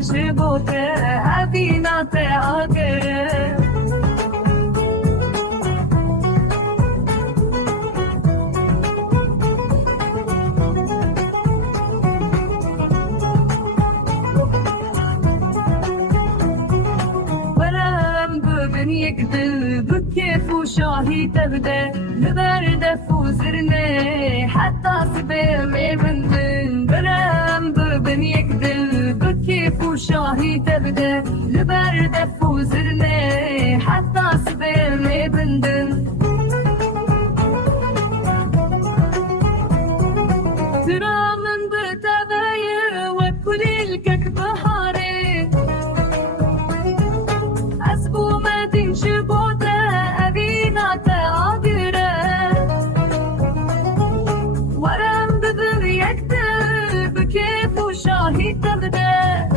جبوته أبينا تعاقب من يقدر بكيف وشاهي تبدا لبرد فوزرني حتى سبيل من ذن برام بن يقدر بكيف وشاهي تبدا لبرد فوزرني حتى سبيل من ذن ترى من بتغير وكل الكك بحاري جبوته أبينا تعاقره ورم بذر يكتب كيف وشاهي تبدا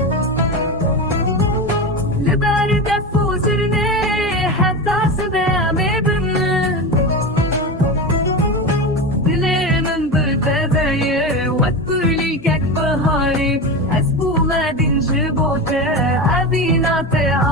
لبرد فوزرني حتى سبامي بمن دلي من بتبايا وكل كك بهاري أسبو ما دين جبوته أبينا تعاقره